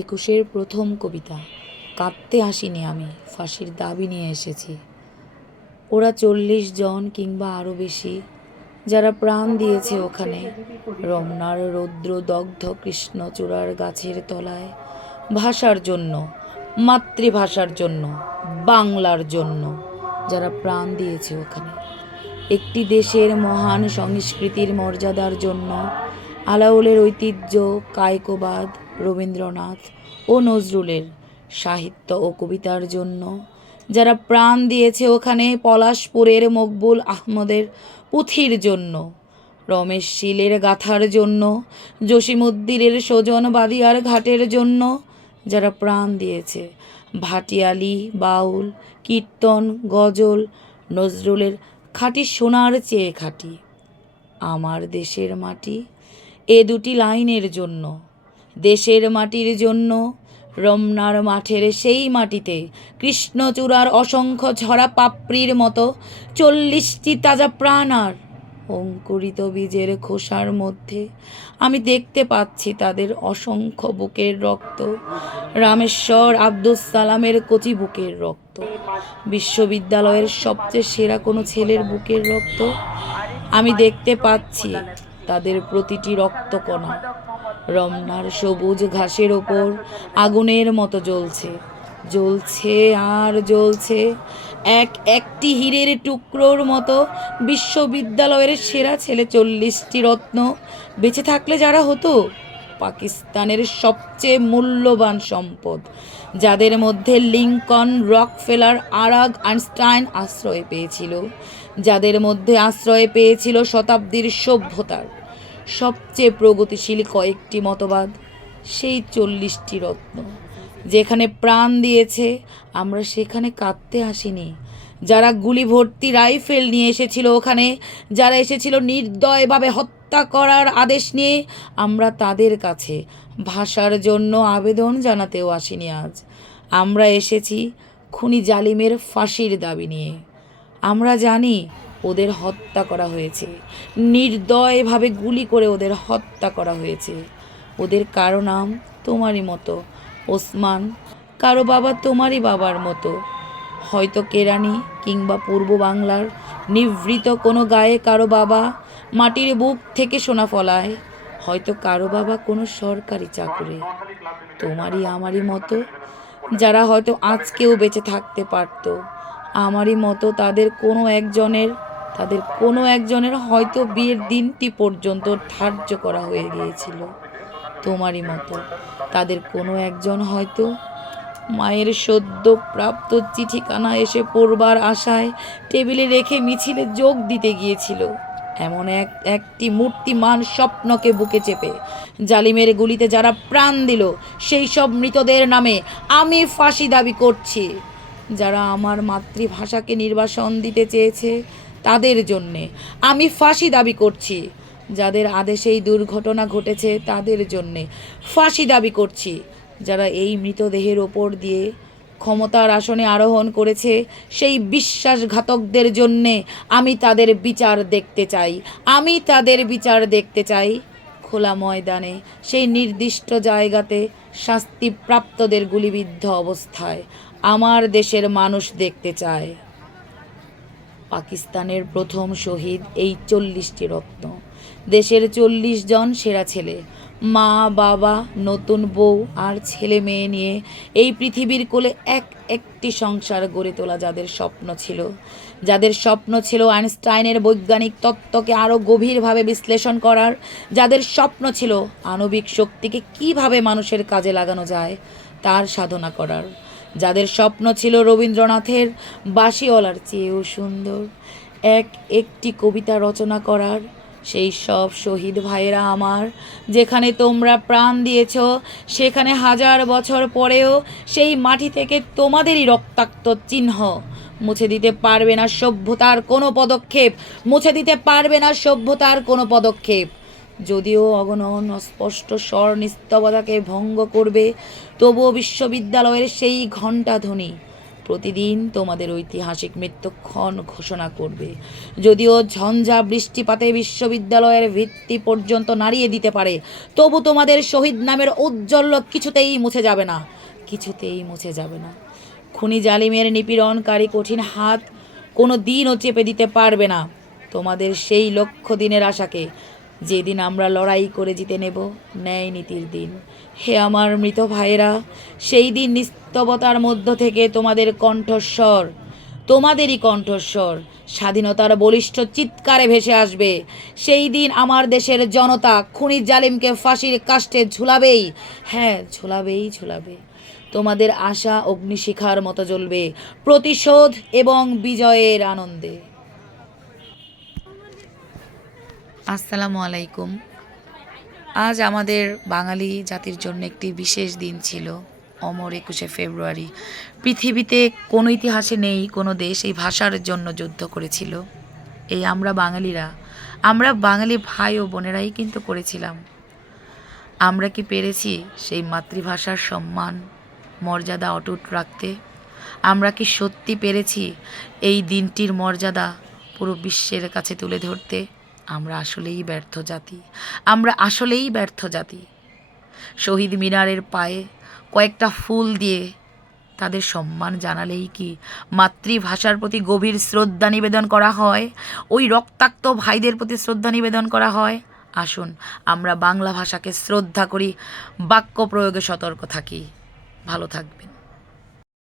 একুশের প্রথম কবিতা। কাঁদতে আসিনি আমি, ফাঁসির দাবি নিয়ে এসেছি। ওরা 40 জন কিংবা আরও বেশি, যারা প্রাণ দিয়েছে ওখানে রমনার রৌদ্রদগ্ধ কৃষ্ণচূড়ার গাছের তলায়, ভাষার জন্য, মাতৃভাষার জন্য, বাংলার জন্য, যারা প্রাণ দিয়েছে ওখানে একটি দেশের মহান সংস্কৃতির মর্যাদার জন্য, আলাওলের ঐতিহ্য, কায়কোবাদ, রবীন্দ্রনাথ ও নজরুলের সাহিত্য ও কবিতার জন্য, যারা প্রাণ দিয়েছে ওখানে পলাশপুরের মকবুল আহমদের পুঁথির জন্য, রমেশ শীলের গাথার জন্য, জসিমুদ্দিনের সোজন বাদিয়ার ঘাটের জন্য, যারা প্রাণ দিয়েছে ভাটিয়ালি, বাউল, কীর্তন, গজল, নজরুলের খাঁটি সোনার চেয়ে খাঁটি আমার দেশের মাটি, এ দুটি লাইনের জন্য, দেশের মাটির জন্য, রমনার মাঠের সেই মাটিতে কৃষ্ণচূড়ার অসংখ্য ঝরা পাপড়ির মতো 40টি তাজা প্রাণ, আর অঙ্কুরিত বীজের খোসার মধ্যে আমি দেখতে পাচ্ছি তাদের অসংখ্য বুকের রক্ত, রামেশ্বর আব্দুস সালামের কচি বুকের রক্ত, বিশ্ববিদ্যালয়ের সবচেয়ে সেরা কোনো ছেলের বুকের রক্ত। আমি দেখতে পাচ্ছি তাদের প্রতিটি রক্তকণা রমনার সবুজ ঘাসের ওপর আগুনের মতো জ্বলছে, জ্বলছে আর জ্বলছে, একটি হীরের টুকরোর মতো। বিশ্ববিদ্যালয়ের সেরা ছেলে 40টি রত্ন বেঁচে থাকলে যারা হতো পাকিস্তানের সবচেয়ে মূল্যবান সম্পদ, যাদের মধ্যে লিঙ্কন, রকফেলার, আরাগ, আইনস্টাইন আশ্রয় পেয়েছিল, যাদের মধ্যে আশ্রয় পেয়েছিল শতাব্দীর সভ্যতার সবচেয়ে প্রগতিশীল কয়েকটি মতবাদ, সেই 40টি রত্ন যেখানে প্রাণ দিয়েছে, আমরা সেখানে কাঁদতে আসিনি। যারা গুলি ভর্তি রাইফেল নিয়ে এসেছিল ওখানে, যারা এসেছিল নির্দয়ভাবে হত্যা করার আদেশ নিয়ে, আমরা তাদের কাছে ভাষার জন্য আবেদন জানাতেও আসিনি আজ। আমরা এসেছি খুনি জালিমের ফাঁসির দাবি নিয়ে। আমরা জানি ওদের হত্যা করা হয়েছে, নির্দয়ভাবে গুলি করে ওদের হত্যা করা হয়েছে। ওদের কারো নাম তোমারই মতো ওসমান, কারো বাবা তোমারই বাবার মতো, হয়তো কেরানি কিংবা পূর্ব বাংলার নিভৃত কোনো গায়ে কারো বাবা মাটির বুক থেকে সোনা ফলায়, হয়তো কারো বাবা কোনো সরকারি চাকরি, তোমারই আমারই মতো, যারা হয়তো আজকেও বেঁচে থাকতে পারতো আমারই মতো। তাদের কোনো একজনের হয়তো বিয়ের দিনটি পর্যন্ত ধার্য করা হয়ে গিয়েছিল তোমারই মতো। তাদের কোনো একজন হয়তো মায়ের সদ্য প্রাপ্ত চিঠিখানা এসে পড়বার আশায় টেবিলে রেখে মিছিলে যোগ দিতে গিয়েছিল। এমন একটি মূর্তিমান স্বপ্নকে বুকে চেপে জালিমের গুলিতে যারা প্রাণ দিল, সেই সব মৃতদের নামে আমি ফাঁসি দাবি করছি। যারা আমার মাতৃভাষাকে নির্বাসন দিতে চেয়েছে তাদের জন্যে আমি ফাঁসি দাবি করছি। যাদের আদেশে এই দুর্ঘটনা ঘটেছে তাদের জন্যে ফাঁসি দাবি করছি। যারা এই মৃতদেহের ওপর দিয়ে ক্ষমতার আসনে আরোহণ করেছে, সেই বিশ্বাসঘাতকদের জন্যে আমি তাদের বিচার দেখতে চাই। আমি তাদের বিচার দেখতে চাই খোলা ময়দানে, সেই নির্দিষ্ট জায়গাতে শাস্তিপ্রাপ্তদের গুলিবিদ্ধ অবস্থায় আমার দেশের মানুষ দেখতে চায়। পাকিস্তানের প্রথম শহীদ এই 40টি রত্ন, দেশের 40 জন সেরা ছেলে, মা বাবা, নতুন বউ আর ছেলে মেয়ে নিয়ে এই পৃথিবীর কোলে একটি সংসার গড়ে তোলা, যাদের স্বপ্ন ছিল আইনস্টাইনের বৈজ্ঞানিক তত্ত্বকে আরও গভীরভাবে বিশ্লেষণ করার, যাদের স্বপ্ন ছিল আণবিক শক্তিকে কিভাবে মানুষের কাজে লাগানো যায় তার সাধনা করার, যাদের স্বপ্ন ছিল রবীন্দ্রনাথের বাঁশিওয়ালার চেয়েও সুন্দর একটি কবিতা রচনা করার, সেই সব শহীদ ভাইয়েরা আমার, যেখানে তোমরা প্রাণ দিয়েছ, সেখানে 1000 বছর পরেও সেই মাটি থেকে তোমাদেরই রক্তাক্ত চিহ্ন মুছে দিতে পারবে না সভ্যতার কোনো পদক্ষেপ, মুছে দিতে পারবে না সভ্যতার কোনো পদক্ষেপ। যদিও অগণন অস্পষ্ট স্বর নিস্তবতাকে ভঙ্গ করবে, তবুও বিশ্ববিদ্যালয়ের সেই ঘণ্টাধ্বনি প্রতিদিন তোমাদের ঐতিহাসিক মৃত্যুক্ষণ ঘোষণা করবে। যদিও ঝঞ্ঝা বৃষ্টিপাতে বিশ্ববিদ্যালয়ের ভিত্তি পর্যন্ত নাড়িয়ে দিতে পারে, তবু তোমাদের শহীদ নামের ঔজ্জ্বল্য কিছুতেই মুছে যাবে না, কিছুতেই মুছে যাবে না। খুনি জালিমের নিপীড়নকারী কঠিন হাত কোনো দিনও চেপে দিতে পারবে না তোমাদের সেই লক্ষ্য দিনের আশাকে, যেদিন আমরা লড়াই করে জিতে নেব ন্যায় নীতির দিন। হে আমার মৃত ভাইয়েরা, সেই দিন নিস্তবতার মধ্য থেকে তোমাদের কণ্ঠস্বর, তোমাদেরই কণ্ঠস্বর স্বাধীনতার বলিষ্ঠ চিৎকারে ভেসে আসবে। সেই দিন আমার দেশের জনতা খুনি জালিমকে ফাঁসির কাষ্ঠে ঝুলাবেই, হ্যাঁ ঝুলাবেই ঝুলাবে। তোমাদের আশা অগ্নিশিখার মতো জ্বলবে প্রতিশোধ এবং বিজয়ের আনন্দে। আসসালামু আলাইকুম। আজ আমাদের বাঙালি জাতির জন্য একটি বিশেষ দিন ছিল, অমর 21শে ফেব্রুয়ারি। পৃথিবীতে কোনো ইতিহাসে নেই কোনো দেশ এই ভাষার জন্য যুদ্ধ করেছিল। এই আমরা বাঙালিরা, আমরা বাঙালি ভাই ও বোনেরাই কিন্তু করেছিলাম। আমরা কি পেরেছি সেই মাতৃভাষার সম্মান মর্যাদা অটুট রাখতে? আমরা কি সত্যি পেরেছি এই দিনটির মর্যাদা পুরো বিশ্বের কাছে তুলে ধরতে? আমরা আসলেই ব্যর্থ জাতি, আমরা আসলেই ব্যর্থ জাতি। শহীদ মিনারের পায়ে কয়েকটা ফুল দিয়ে তাদের সম্মান জানালেই কি মাতৃভাষার প্রতি গভীর শ্রদ্ধা নিবেদন করা হয়? ওই রক্তাক্ত ভাইদের প্রতি শ্রদ্ধা নিবেদন করা হয়? আসুন আমরা বাংলা ভাষাকে শ্রদ্ধা করি, বাক্য প্রয়োগে সতর্ক থাকি। ভালো থাকবেন।